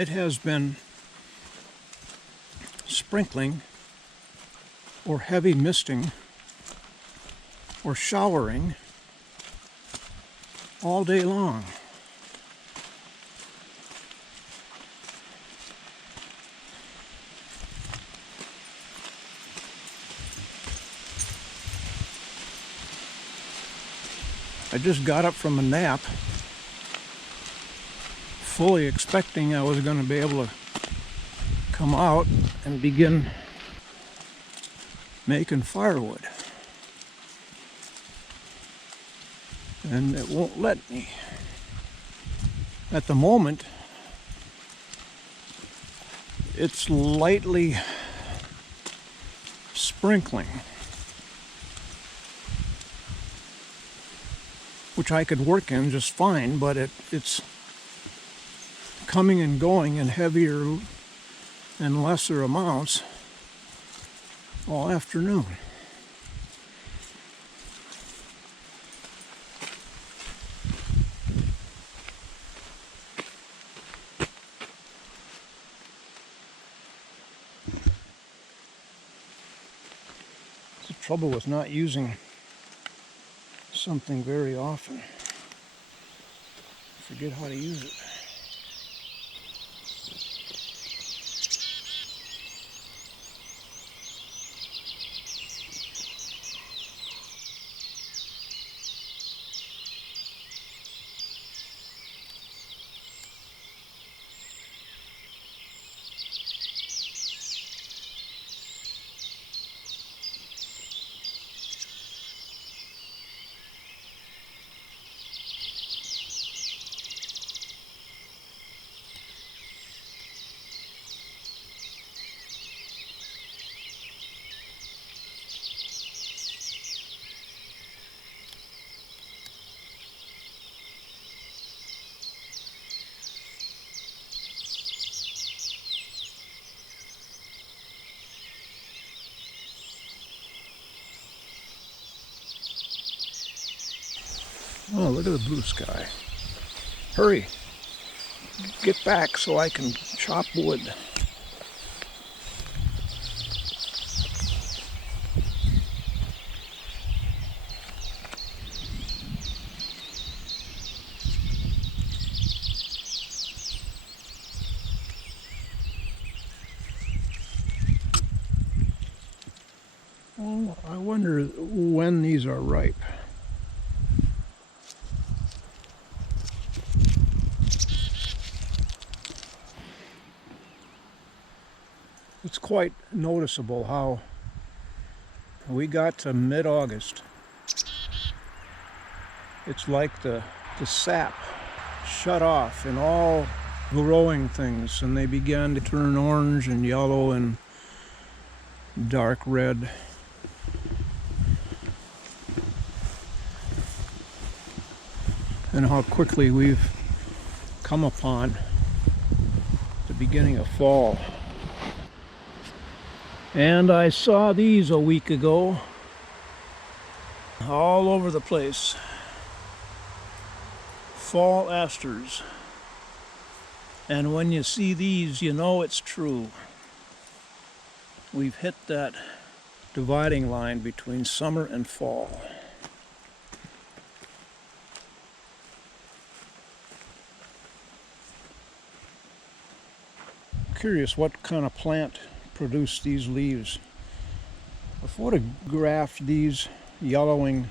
It has been sprinkling or heavy misting or showering all day long. I just got up from a nap, fully expecting I was going to be able to come out and begin making firewood. And it won't let me. At the moment, it's lightly sprinkling, which I could work in just fine, but it's coming and going in heavier and lesser amounts all afternoon. It's the trouble with not using something very often. Forget how to use it. Oh, look at the blue sky. Hurry. Get back so I can chop wood. Oh, I wonder when these are ripe. It's quite noticeable how we got to mid-August. It's like the sap shut off in all growing things, and they began to turn orange and yellow and dark red. And how quickly we've come upon the beginning of fall. And I saw these a week ago, all over the place. Fall asters. And when you see these, you know it's true. We've hit that dividing line between summer and fall. Curious what kind of plant produced these leaves. I photographed these yellowing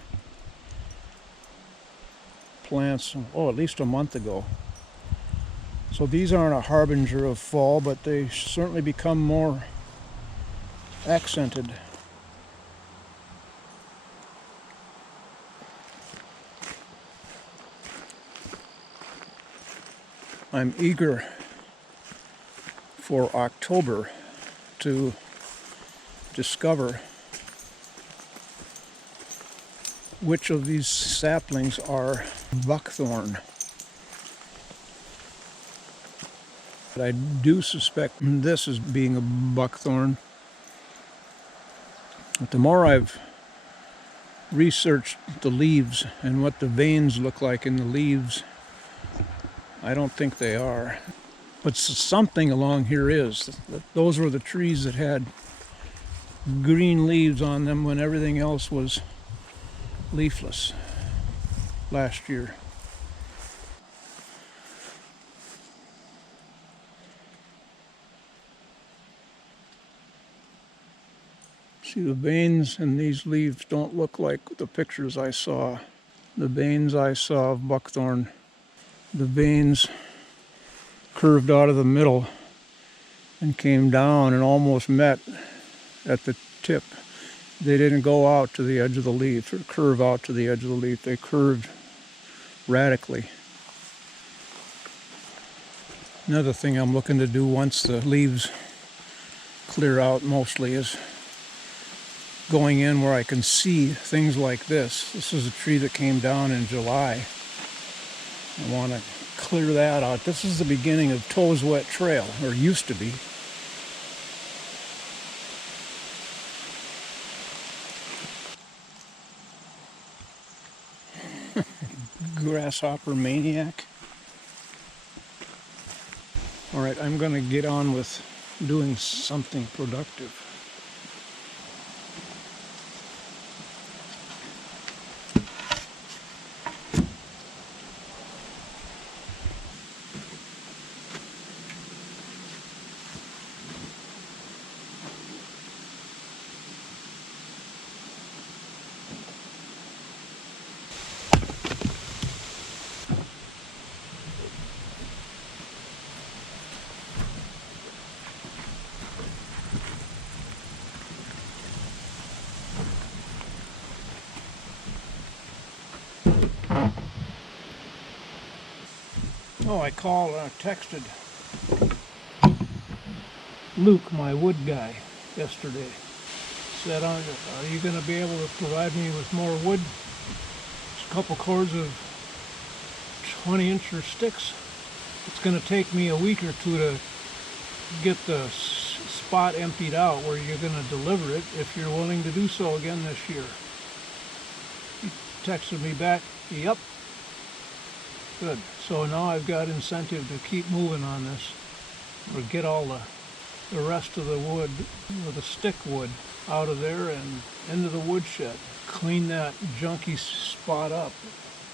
plants, at least a month ago. So these aren't a harbinger of fall, but they certainly become more accented. I'm eager for October to discover which of these saplings are buckthorn. But I do suspect this as being a buckthorn. But the more I've researched the leaves and what the veins look like in the leaves, I don't think they are. But something along here is. Those were the trees that had green leaves on them when everything else was leafless last year. See, the veins in these leaves don't look like the pictures I saw. The veins I saw of buckthorn, the veins curved out of the middle and came down and almost met at the tip. They didn't go out to the edge of the leaf or curve out to the edge of the leaf. They curved radically. Another thing I'm looking to do once the leaves clear out mostly is going in where I can see things like this. This is a tree that came down in July. I want to clear that out. This is the beginning of Toes Wet Trail, or used to be. Grasshopper maniac. All right, I'm going to get on with doing something productive. Oh, I texted Luke, my wood guy, yesterday. Said, are you going to be able to provide me with more wood? Just a couple cords of 20-inch sticks. It's going to take me a week or two to get the spot emptied out where you're going to deliver it if you're willing to do so again this year. He texted me back, yep. Good. So now I've got incentive to keep moving on this, or get all the rest of the wood, or the stick wood, out of there and into the woodshed. Clean that junky spot up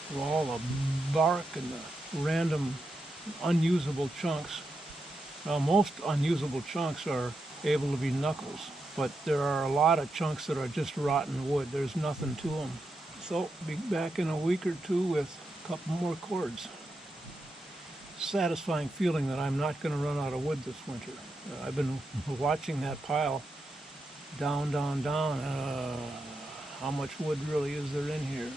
with all the bark and the random unusable chunks. Now, most unusable chunks are able to be knuckles, but there are a lot of chunks that are just rotten wood. There's nothing to them. So, be back in a week or two with a couple more cords. Satisfying feeling that I'm not going to run out of wood this winter. I've been watching that pile down, down, down. How much wood really is there in here?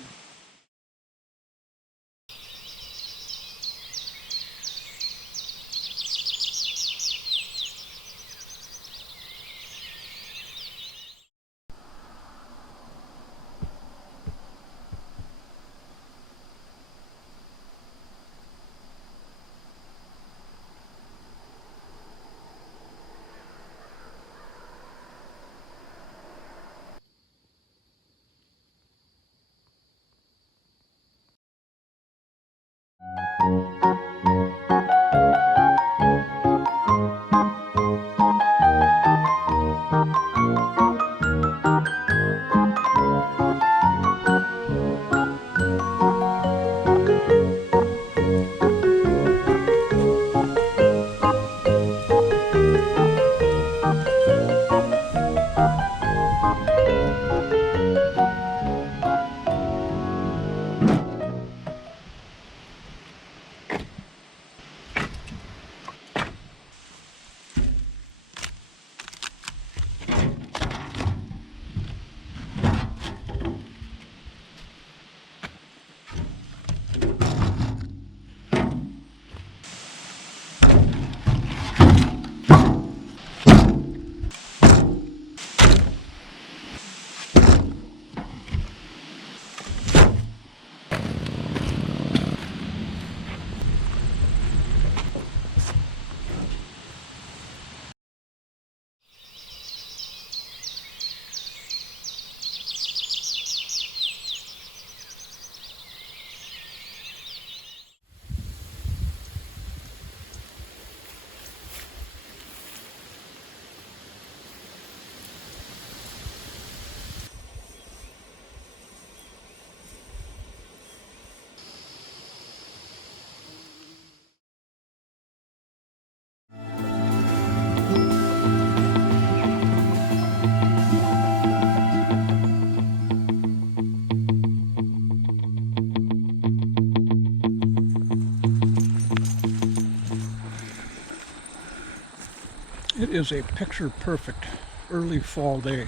It is a picture-perfect early fall day.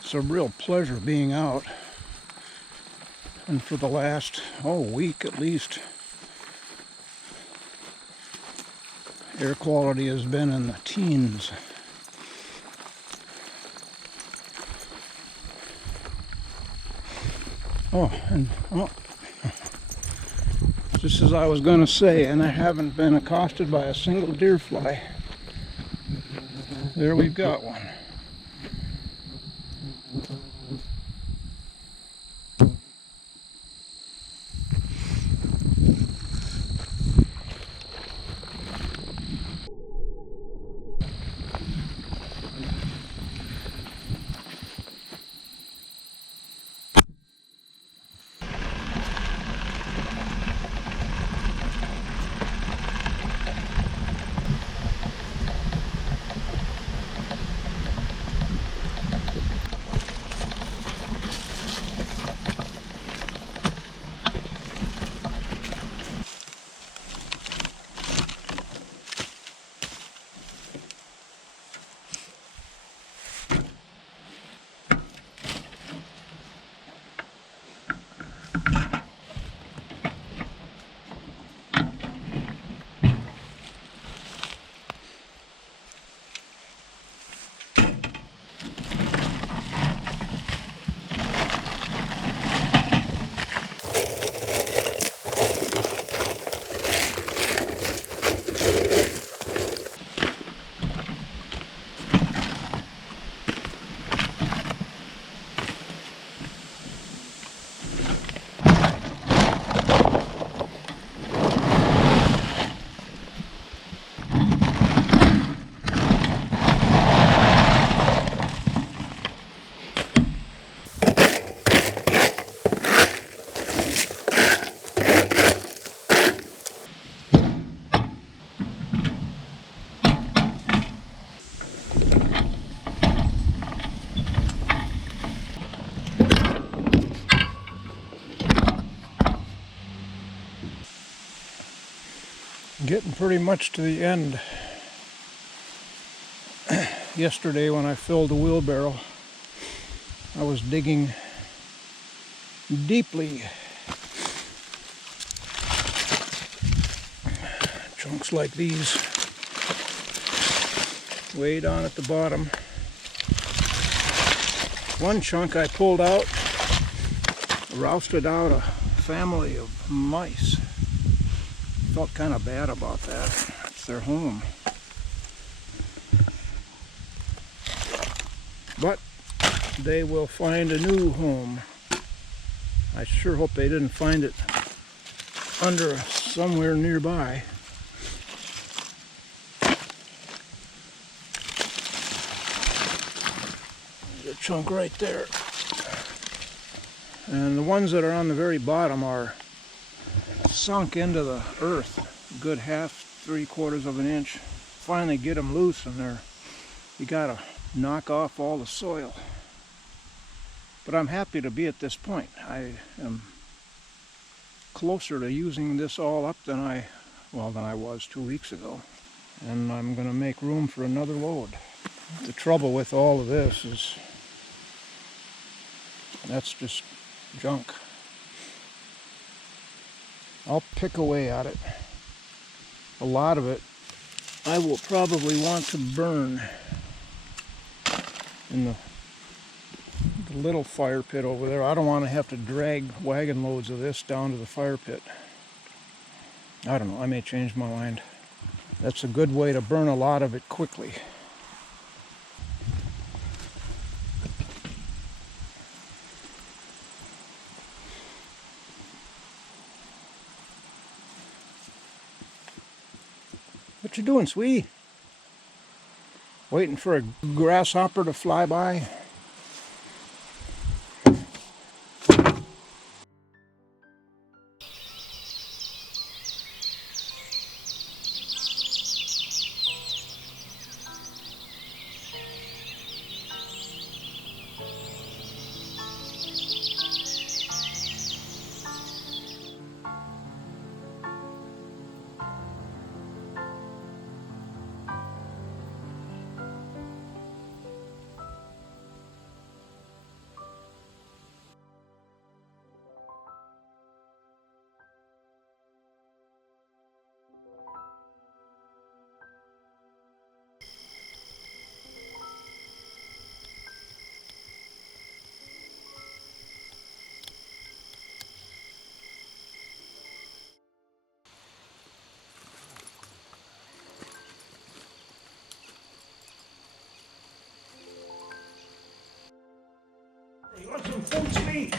It's a real pleasure being out. And for the last, week at least, air quality has been in the teens. Just as I was going to say, and I haven't been accosted by a single deer fly. There we've got one. Getting pretty much to the end. Yesterday when I filled the wheelbarrow, I was digging deeply. Chunks like these way down at the bottom. One chunk I pulled out, rousted out a family of mice. Felt kind of bad about that. It's their home. But they will find a new home. I sure hope they didn't find it under somewhere nearby. There's a chunk right there. And the ones that are on the very bottom are sunk into the earth, a good half, 3/4 of an inch. Finally get them loose, and you gotta knock off all the soil. But I'm happy to be at this point. I am closer to using this all up than I was 2 weeks ago. And I'm gonna make room for another load. The trouble with all of this is that's just junk. I'll pick away at it. A lot of it I will probably want to burn in the little fire pit over there. I don't want to have to drag wagon loads of this down to the fire pit. I don't know, I may change my mind. That's a good way to burn a lot of it quickly. What you doing, sweetie? Waiting for a grasshopper to fly by? got some food to eat.